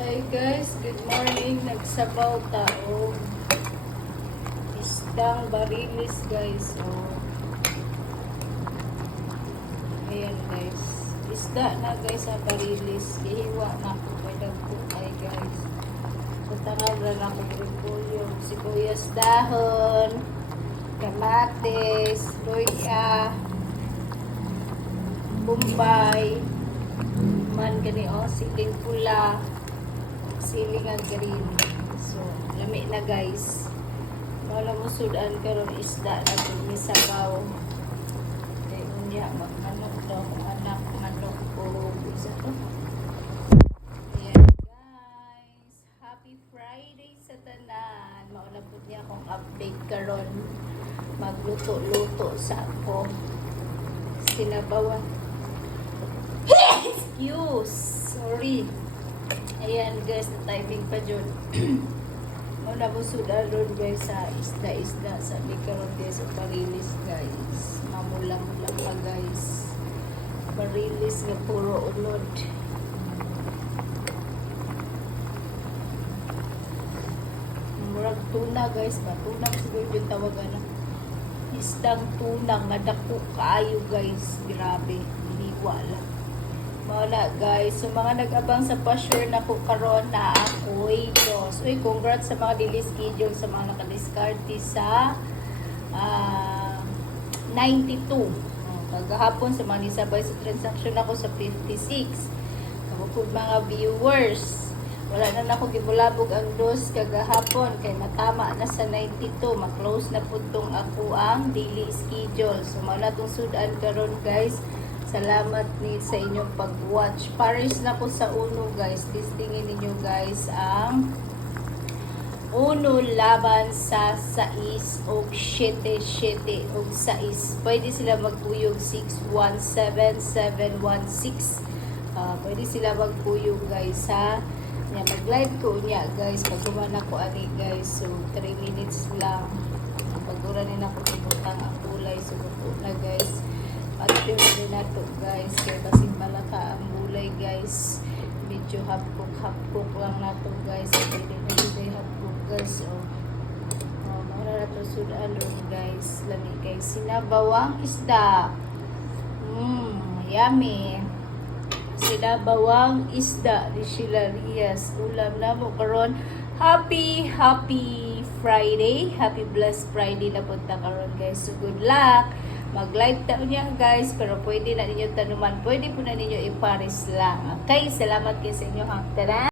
Hi guys, good morning. Nagsabaw tao. Isdang barilis guys. Oh. Ayan guys. Isda na guys sa barilis. Ihiwa na ako kay dagkukay guys. Patangal na ako repolyo. Sibuyas dahon. Kamatis. Luya. Bombay. Man gani o. Siling pula. Siling ang green. So, lami na guys. Wala mo sudan karon isda na tumisabaw. Kaya unya, magmanok daw kung anak, manok ko. Isa to. Ayan guys. Happy Friday sa tanan. Mauna po niya akong update karon. Magluto-luto sa ako. Sinabawan. Excuse. Sorry. Ayan guys, na-timing pa dyan. Muna po sudan guys sa isda-isda. Sabi karon guys, sa barilis guys. Mamula-mula pa guys. Barilis na puro unod. Murag tuna guys ba? Tunang siguro yung tawagan na. Isdang tunang, nadako kaayo guys. Grabe, hiniwa lang. Wala guys, so mga nag-abang sa pa-sure na ko karon na ako'y Diyos. Uy, congrats sa mga daily schedule sa mga nakadiskarte sa 92. Kagahapon sa mga nisabay sa transaction ako sa 56. Kapag mga viewers, wala na ako gibulabog ang dos kagahapon kay matama na sa 92. Ma-close na po itong ako ang daily schedule. So mga natong sudan karon guys. Salamat ni sa inyong pag-watch. Paris na po sa uno guys. Listingin ninyo guys ang uno laban sa 6 o 7 o 6. Pwede sila magpuyog 6-1-7-7-1-6. Pwede sila magpuyog guys ha. Mag-live ko niya guys. Pag-umana ko ani guys. So 3 minutes lang. Pag-ura nila ko ibutang ang kulay. So na guys. Pag-share din na to guys. Kaya kasing malaka ang gulay guys. Medyo hapkok lang na to guys. Pwede na dito hapkok guys. Mara na to sudan guys. Lami guys. Sinabawang isda. Yummy. Sinabawang isda ni Sheila Rias. Ulam na mo karon. Happy Friday. Happy blessed Friday na punta karon guys. So good luck. Mag-live taon niya guys, pero pwede na ninyo tanuman, pwede po na ninyo iparis lang. Okay, salamat kayo sa inyo ha. Tada!